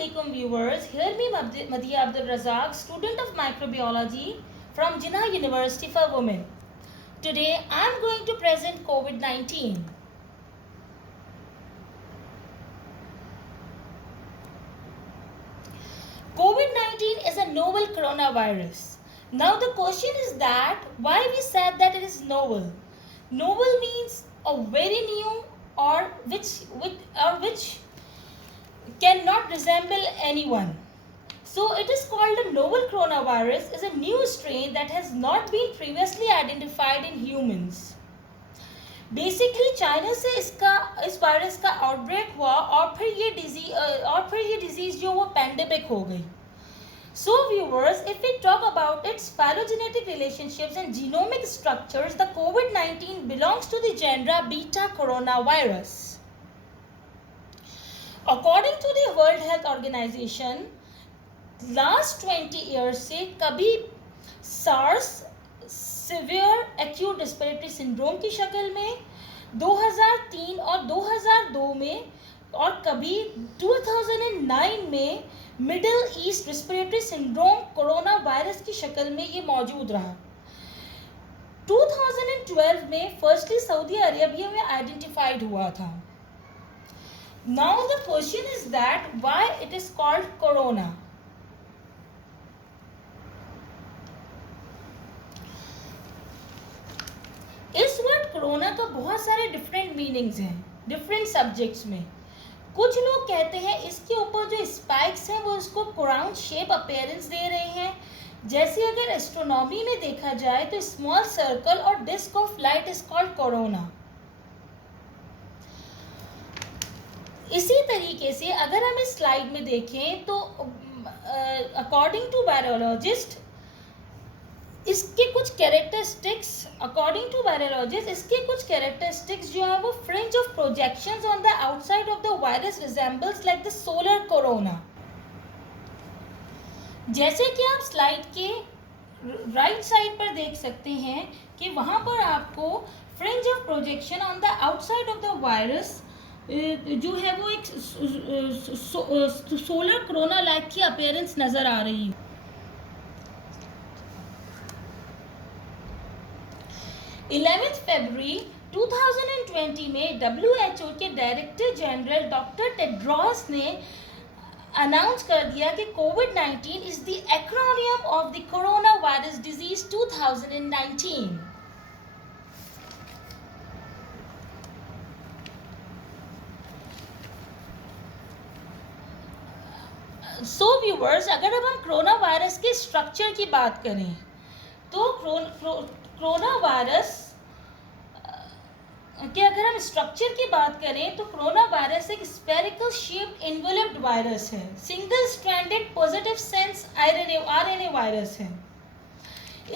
Assalamualaikum viewers, here me Madhiya Abdul Razak, student of microbiology from Jinnah University for Women. Today I am going to present COVID-19. COVID-19 is a novel coronavirus. Now the question is that why we said that it is novel. Novel means a very new or which cannot resemble anyone. So it is called a novel coronavirus is a new strain that has not been previously identified in humans. Basically China से इस virus का outbreak हुआ और फिर ये disease जो वो pandemic हो गई. So viewers, if we talk about its phylogenetic relationships and genomic structures, the COVID-19 belongs to the genre beta coronavirus. According to the World Health Organization, last 20 years से कभी SARS severe acute respiratory syndrome की शक्ल में 2003 और 2002 में और कभी 2009 में middle east respiratory syndrome corona virus की शक्ल में ये मौजूद रहा. 2012 में फर्स्टली सऊदी अरेबिया में आइडेंटिफाइड हुआ था. Now the question is that why it is called corona. इस वर्ड कोरोना का बहुत सारे डिफरेंट मीनिंग्स हैं डिफरेंट सब्जेक्ट्स में. कुछ लोग कहते हैं इसके ऊपर जो स्पाइक्स हैं वो उसको क्राउन शेप अपीयरेंस दे रहे हैं. जैसे अगर एस्ट्रोनॉमी में देखा जाए तो स्मॉल सर्कल और disc of light is called corona. इसी तरीके से अगर हम इस स्लाइड में देखें तो अकॉर्डिंग टू वायरोलॉजिस्ट इसके कुछ कैरेक्टरिस्टिक्स जो है वो fringe of projections on the outside of the virus resembles like the solar corona. जैसे कि आप स्लाइड के राइट साइड पर देख सकते हैं कि वहां पर आपको fringe of projection on the outside of the virus जो है वो एक सोलर कोरोना लाइक की अपीयरेंस नजर आ रही है. 11 फरवरी 2020 में WHO के डायरेक्टर जनरल डॉक्टर टेड्रोस ने अनाउंस कर दिया कि COVID-19 is the acromion of the corona virus disease 2019. So viewers, अगर अब हम कोरोना वायरस के स्ट्रक्चर की बात करें तो कोरोना वायरस के अगर हम स्ट्रक्चर की बात करें तो कोरोना वायरस एक स्फेरिकल शेप्ड एनवेलप्ड वायरस है. Single stranded positive sense RNA virus है.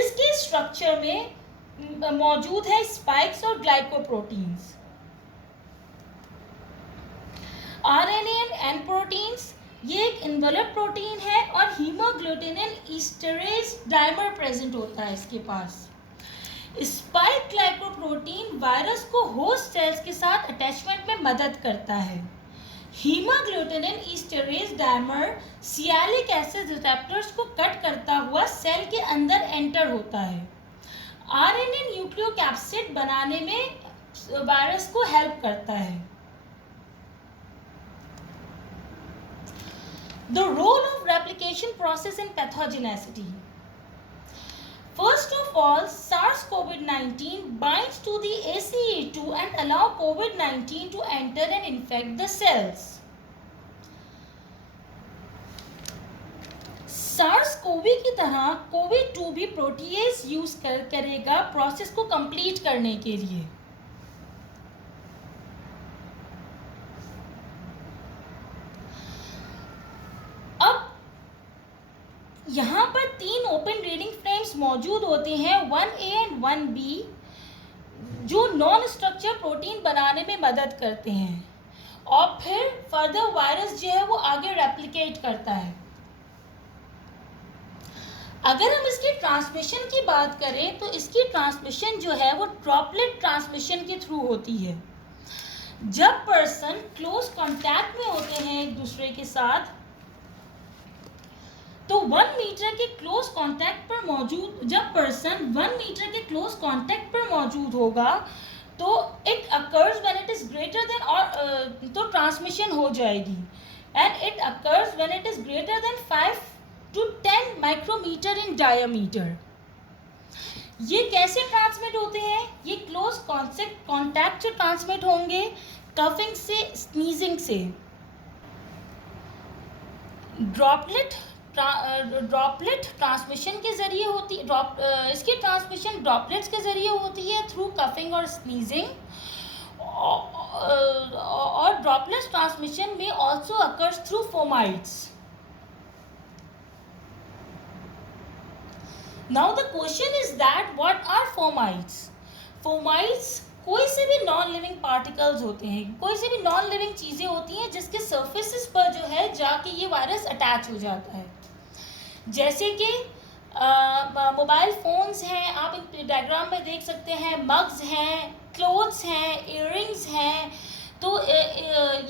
इसके स्ट्रक्चर में मौजूद है स्पाइक्स और glycoproteins. RNA and N proteins ये एक इन्वेलप प्रोटीन है और हीमोग्लूटिनिन ईस्टरेज डाइमर प्रेजेंट होता है इसके पास. स्पाइक ग्लाइकोप्रोटीन वायरस को होस्ट सेल्स के साथ अटैचमेंट में मदद करता है. हीमोग्लूटिनिन ईस्टरेज डाइमर सियालिक एसिड रिसेप्टर्स को कट करता हुआ सेल के अंदर एंटर होता है. आरएनए न्यूक्लियोकैप्सिड बनाने में वायरस को हेल्प करता है. The role of replication process in pathogenicity. First of all, SARS-CoV-19 binds to the ACE2 and allow COVID-19 to enter and infect the cells. SARS-CoV की तरह COVID-2 भी प्रोटीएज यूज करेगा process को complete करने के लिए. यहाँ पर 3 ओपन रीडिंग फ्रेम्स मौजूद होते हैं 1A एंड 1B जो नॉन स्ट्रक्चर प्रोटीन बनाने में मदद करते हैं और फिर फर्दर वायरस जो है वो आगे रेप्लिकेट करता है. अगर हम इसकी ट्रांसमिशन की बात करें तो इसकी ट्रांसमिशन जो है वो ड्रॉपलेट ट्रांसमिशन के थ्रू होती है. जब पर्सन क्लोज कांटेक्ट में होते हैं एक दूसरे के साथ तो 1 मीटर के क्लोज कांटेक्ट पर मौजूद, जब पर्सन 1 मीटर के क्लोज कांटेक्ट पर मौजूद होगा तो it occurs when it is greater than, और तो ट्रांसमिशन हो जाएगी, and it occurs when it is greater than 5 to 10 micrometre in diameter. ये कैसे ट्रांसमिट होते हैं? ये क्लोज कॉन्टैक्ट से ट्रांसमिट होंगे, कफिंग से, स्नीजिंग से। ड्रॉपलेट ट्रांसमिशन के जरिए होती है, इसकी ट्रांसमिशन ड्रॉपलेट्स के जरिए होती है थ्रू कफिंग और स्नीजिंग, और ड्रॉपलेट्स ट्रांसमिशन में also occurs through fomites. Now the question is that what are fomites? Fomites कोई से भी नॉन लिविंग पार्टिकल्स होते हैं, कोई से भी नॉन लिविंग चीज़ें होती हैं जिसके सर्फेसिस पर जो है जाके ये वायरस अटैच हो जाता है। जैसे कि मोबाइल फ़ोन्स हैं, आप इन डायग्राम में देख सकते हैं, मग्स हैं, क्लोथ्स हैं, इयररिंग्स हैं, तो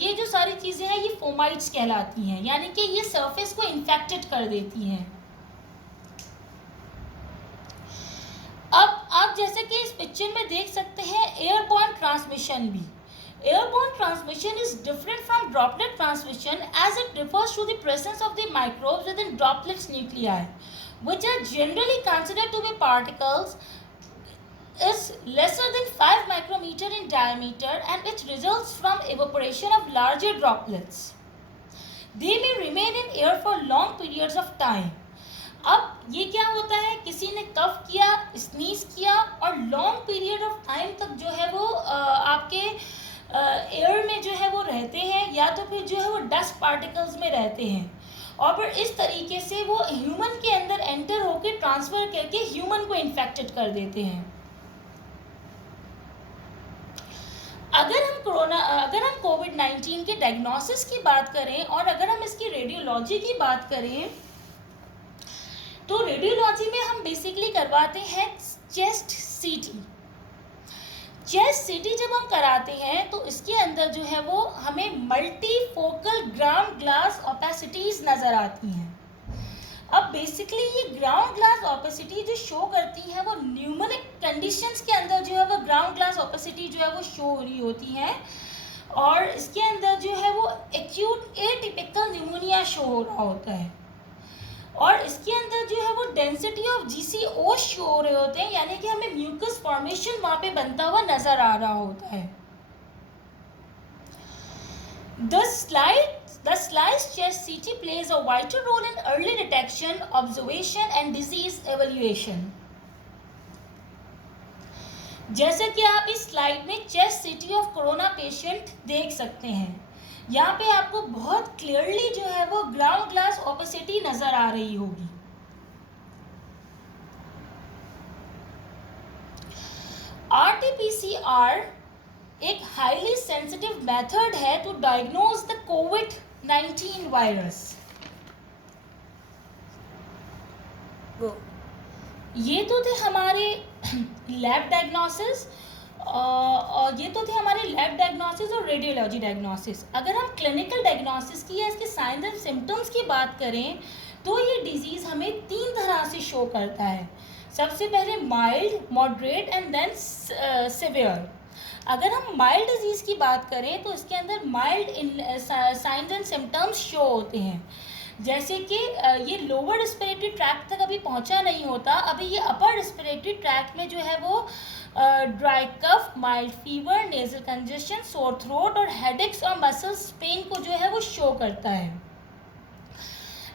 ये जो सारी चीज़ें हैं ये फोमाइट्स कहलाती हैं, यानी कि ये सरफेस को इन्फेक्टेड कर देती हैं। अब आप जैसे कि इस पिक्चर में देख सकते हैं एयरबॉर्न ट्रांसमिशन भी। Airborne transmission is different from droplet transmission as it refers to the presence of the microbes within droplets nuclei, which are generally considered to be particles is lesser than 5 micrometer in diameter and which results from evaporation of larger droplets. They may remain in air for long periods of time. अब ये क्या होता है, किसी ने कफ किया, sneeze किया और लॉन्ग पीरियड ऑफ टाइम तक जो है वो आपके एयर में जो है वो रहते हैं, या तो फिर जो है वो डस्ट पार्टिकल्स में रहते हैं, और फिर इस तरीके से वो ह्यूमन के अंदर एंटर होकर ट्रांसफर करके ह्यूमन को इन्फेक्टेड कर देते हैं। अगर हम कोविड-19 के डायग्नोसिस की बात करें और अगर हम इसकी रेडियोलॉजी की बात करें, तो रेडियोलॉजी में हम बेसिकली करवाते हैं चेस्ट सीटी। चेस्ट सीटी जब हम कराते हैं तो इसके अंदर जो है वो हमें मल्टीफोकल ग्राउंड ग्लास ओपेसिटीज नज़र आती हैं। अब बेसिकली ये ग्राउंड ग्लास ओपेसिटी जो शो करती है वो न्यूमोनिक कंडीशंस के अंदर जो है वो ग्राउंड ग्लास ओपेसिटी जो है वो शो हो रही होती है, और इसके अंदर जो है वो एक्यूट एटिपिकल न्यूमोनिया शो हो रहा होता है, और इसके अंदर जो है वो डेंसिटी ऑफ GCO शो हो रहे होते हैं, यानी कि हमें म्यूकस फॉर्मेशन वहाँ पे बनता हुआ नज़र आ रहा होता है। The sliced chest CT plays a vital role in early detection, observation and disease evaluation. जैसे कि आप इस स्लाइड में chest CT of corona patient देख सकते हैं, यहाँ पे आपको बहुत क्लियरली जो है वो ग्राउंड ग्लास ओपेसिटी नज़र आ रही होगी। RT-PCR एक हाईली सेंसिटिव मेथड है टू डायग्नोज द कोविड-19 वायरस। ये तो थे हमारे लैब डायग्नोसिस, और ये तो थे हमारे लैब डायग्नोसिस और रेडियोलॉजी डायग्नोसिस। अगर हम क्लिनिकल डायग्नोसिस की या इसके साइंस एंड सिम्टम्स की बात करें तो ये डिजीज़ हमें 3 तरह से शो करता है। सबसे पहले mild, moderate and then severe. अगर हम माइल्ड डिजीज़ की बात करें तो इसके अंदर mild science and symptoms show होते हैं, जैसे कि ये लोअर रिस्पिरेटरी ट्रैक्ट तक अभी पहुंचा नहीं होता, अभी ये अपर रिस्पिरेटरी ट्रैक्ट में जो है वो dry cough, mild fever, nasal congestion, sore throat और हेडेक्स और मसल्स पेन को जो है वो शो करता है।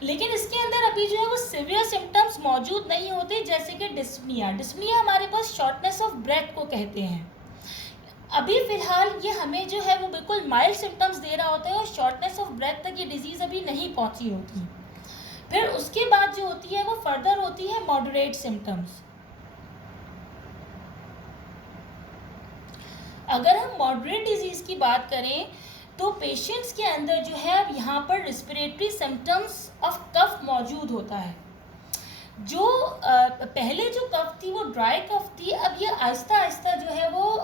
लेकिन इसके अंदर अभी जो है वो सिवियर सिम्टम्स मौजूद नहीं होते, जैसे कि डिस्पनिया हमारे पास शॉर्टनेस ऑफ ब्रेथ को कहते हैं। अभी फ़िलहाल ये हमें जो है वो बिल्कुल माइल्ड सिम्टम्स दे रहा होता है और शॉर्टनेस ऑफ ब्रेथ तक ये डिजीज़ अभी नहीं पहुंची होती। फिर उसके बाद जो होती है वो फर्दर होती है मॉडरेट सिम्टम्स। अगर हम मॉडरेट डिजीज़ की बात करें तो पेशेंट्स के अंदर जो है अब यहाँ पर रिस्पिरेटरी सिम्टम्स ऑफ कफ मौजूद होता है। जो पहले जो कफ थी वो ड्राई कफ थी, अब ये आहिस्ता आहिस्ता जो है वो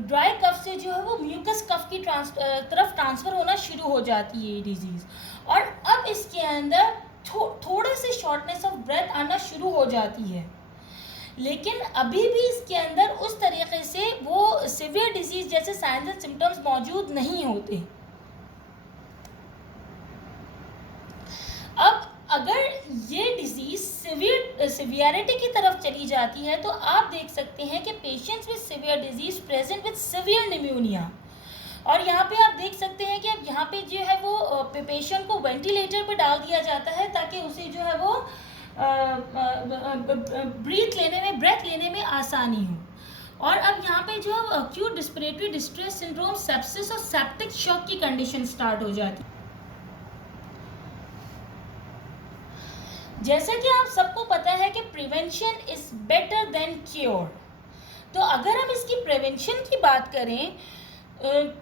ड्राई कफ से जो है वो म्यूकस कफ की तरफ ट्रांसफ़र होना शुरू हो जाती है ये डिजीज़। और अब इसके अंदर थोड़े से शॉर्टनेस ऑफ ब्रेथ आना शुरू हो जाती है, लेकिन अभी भी इसके अंदर उस तरीके से वो सिवियर डिजीज जैसे साइंस एंड सिम्टम्स मौजूद नहीं होते। अब अगर ये डिजीज सिवियरिटी की तरफ चली जाती है तो आप देख सकते हैं कि patients with severe disease present with severe pneumonia, और यहाँ पे आप देख सकते हैं कि अब यहाँ पे जो है वो पेशेंट को वेंटिलेटर पर डाल दिया जाता है ताकि उसे जो है वो ब्रेथ लेने में आसानी हो। और अब यहाँ पे जो acute respiratory distress syndrome, sepsis और सेप्टिक शॉक की कंडीशन स्टार्ट हो जाती है। जैसा कि आप सबको पता है कि prevention is better than cure, तो अगर हम इसकी प्रिवेंशन की बात करें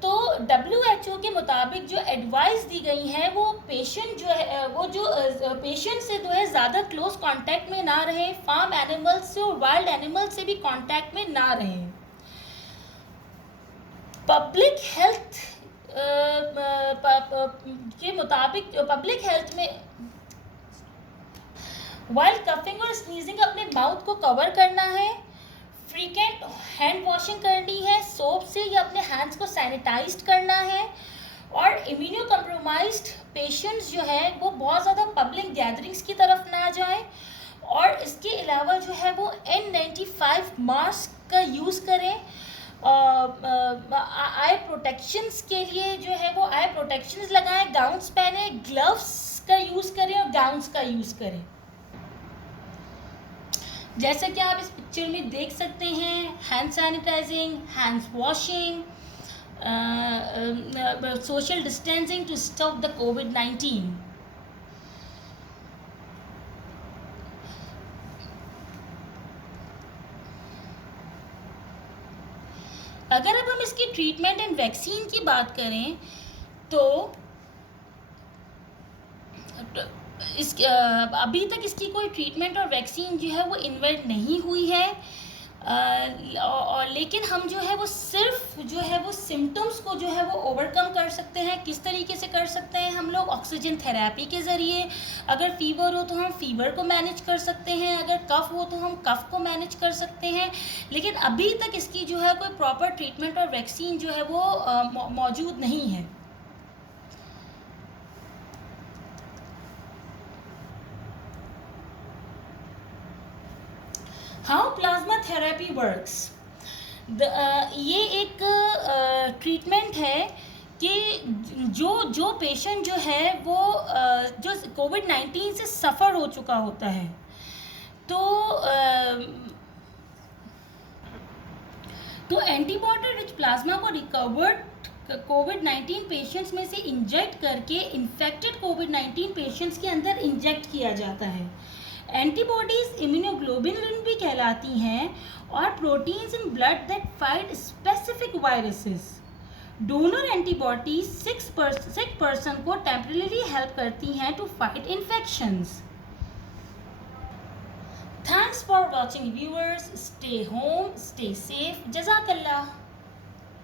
तो WHO के मुताबिक जो एडवाइस दी गई है वो पेशेंट जो है वो जो पेशेंट से जो है ज़्यादा क्लोज कांटेक्ट में ना रहें, फार्म एनिमल्स से और वाइल्ड एनिमल्स से भी कांटेक्ट में ना रहें। पब्लिक हेल्थ के मुताबिक पब्लिक हेल्थ में वाइल कफिंग और स्नीजिंग अपने माउथ को कवर करना है, फ्रीक्वेंट हैंड वॉशिंग करनी है सोप से या अपने हैंड्स को सैनिटाइज करना है, और इम्यूनो कम्प्रोमाइज्ड पेशेंट्स जो है वो बहुत ज़्यादा पब्लिक गैदरिंग्स की तरफ ना जाएं, और इसके अलावा जो है वो N95 मास्क का यूज़ करें। आई प्रोटेक्शंस के लिए जो है वो आई प्रोटेक्शंस लगाएं, गाउन्स पहने, ग्लव्स का यूज़ करें और गाउन्स का यूज़ करें। जैसा कि आप इस पिक्चर में देख सकते हैं, hand sanitizing, hands washing, social distancing to stop the कोविड-19। अगर अब हम इसकी ट्रीटमेंट एंड वैक्सीन की बात करें तो इस अभी तक इसकी कोई ट्रीटमेंट और वैक्सीन जो है वो इन्वेंट नहीं हुई है, और लेकिन हम जो है वो सिर्फ जो है वो सिम्टम्स को जो है वो ओवरकम कर सकते हैं। किस तरीके से कर सकते हैं हम लोग? ऑक्सीजन थेरेपी के ज़रिए। अगर फीवर हो तो हम फीवर को मैनेज कर सकते हैं, अगर कफ़ हो तो हम कफ़ को मैनेज कर सकते हैं, लेकिन अभी तक इसकी जो है कोई प्रॉपर ट्रीटमेंट और वैक्सीन जो है वो मौजूद नहीं है। हाउ प्लाज्मा थेरेपी वर्क्स, ये एक ट्रीटमेंट है कि जो पेशेंट जो है वो जो कोविड-19 से सफ़र हो चुका होता है तो एंटीबॉडी रिच प्लाज्मा को रिकवर्ड कोविड-19 पेशेंट्स में से इंजेक्ट करके इन्फेक्टेड कोविड-19 पेशेंट्स के अंदर इंजेक्ट किया जाता है। एंटीबॉडीज इम्यूनोग्लोबुलिन भी कहलाती हैं और proteins in blood that fight specific viruses. Donor antibodies sick person को टेम्परेरी हेल्प करती हैं to fight infections. Thanks for watching viewers, stay home, stay safe, जज़ाकल्लाह।